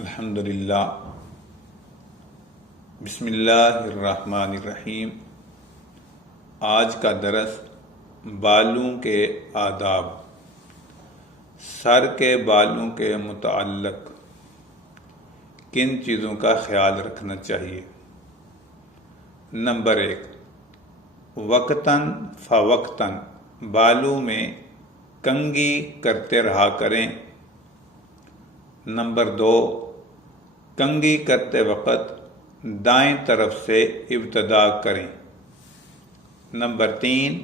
الحمدللہ بسم اللہ الرحمن الرحیم۔ آج کا درس بالوں کے آداب، سر کے بالوں کے متعلق کن چیزوں کا خیال رکھنا چاہیے۔ نمبر 1، وقتاً فوقتاً بالوں میں کنگھی کرتے رہا کریں۔ نمبر 2، کنگھی کرتے وقت دائیں طرف سے ابتدا کریں۔ نمبر 3،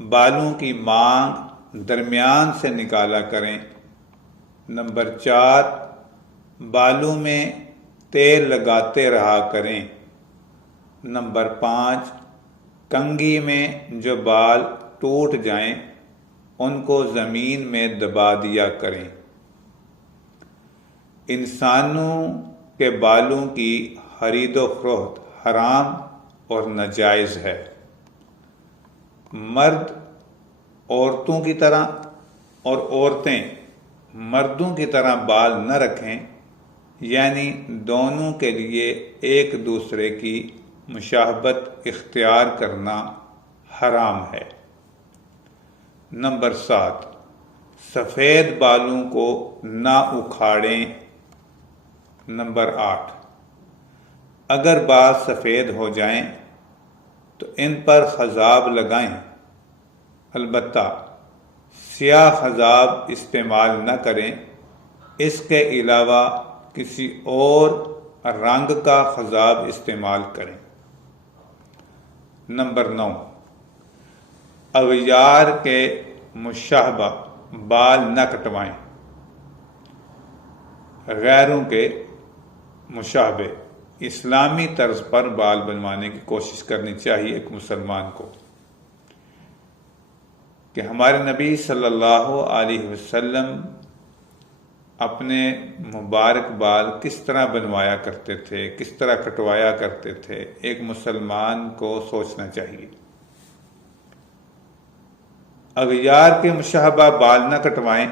بالوں کی مانگ درمیان سے نکالا کریں۔ نمبر 4، بالوں میں تیل لگاتے رہا کریں۔ نمبر 5، کنگھی میں جو بال ٹوٹ جائیں ان کو زمین میں دبا دیا کریں۔ انسانوں کے بالوں کی خرید و فروخت حرام اور ناجائز ہے۔ مرد عورتوں کی طرح اور عورتیں مردوں کی طرح بال نہ رکھیں، یعنی دونوں کے لیے ایک دوسرے کی مشابہت اختیار کرنا حرام ہے۔ نمبر 7، سفید بالوں کو نہ اکھاڑیں۔ نمبر 8، اگر بال سفید ہو جائیں تو ان پر خضاب لگائیں، البتہ سیاہ خضاب استعمال نہ کریں، اس کے علاوہ کسی اور رنگ کا خضاب استعمال کریں۔ نمبر 9، اغیار کے مشابہ بال نہ کٹوائیں۔ غیروں کے مشابہ اسلامی طرز پر بال بنوانے کی کوشش کرنی چاہیے ایک مسلمان کو، کہ ہمارے نبی صلی اللہ علیہ وسلم اپنے مبارک بال کس طرح بنوایا کرتے تھے، کس طرح کٹوایا کرتے تھے، ایک مسلمان کو سوچنا چاہیے۔ اغیار کے مشابہ بال نہ کٹوائیں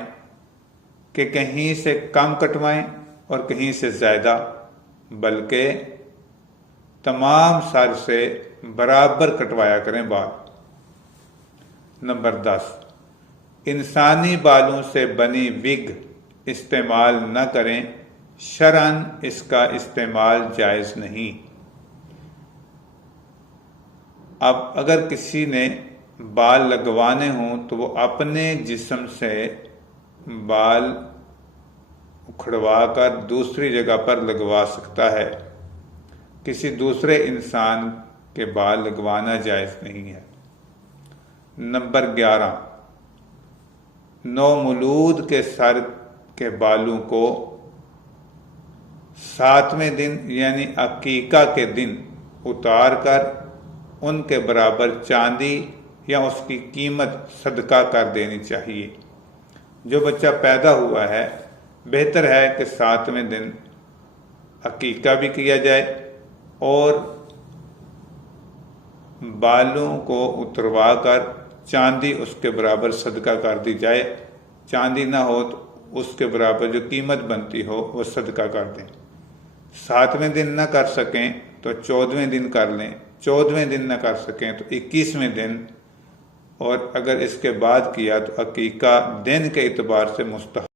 کہ کہیں سے کم کٹوائیں اور کہیں سے زیادہ، بلکہ تمام سر سے برابر کٹوایا کریں بال۔ نمبر 10، انسانی بالوں سے بنی وگ استعمال نہ کریں، شرعاً اس کا استعمال جائز نہیں۔ اب اگر کسی نے بال لگوانے ہوں تو وہ اپنے جسم سے بال اکھڑوا کر دوسری جگہ پر لگوا سکتا ہے، کسی دوسرے انسان کے بال لگوانا جائز نہیں ہے۔ نمبر 11، نومولود کے سر کے بالوں کو 7ویں دن یعنی عقیقہ کے دن اتار کر ان کے برابر چاندی یا اس کی قیمت صدقہ کر دینی چاہیے۔ جو بچہ پیدا ہوا ہے بہتر ہے کہ 7ویں دن عقیقہ بھی کیا جائے اور بالوں کو اتروا کر چاندی اس کے برابر صدقہ کر دی جائے۔ چاندی نہ ہو تو اس کے برابر جو قیمت بنتی ہو وہ صدقہ کر دیں۔ 7ویں دن نہ کر سکیں تو 14ویں دن کر لیں، 14ویں دن نہ کر سکیں تو 21ویں دن، اور اگر اس کے بعد کیا تو عقیقہ دن کے اعتبار سے مستحب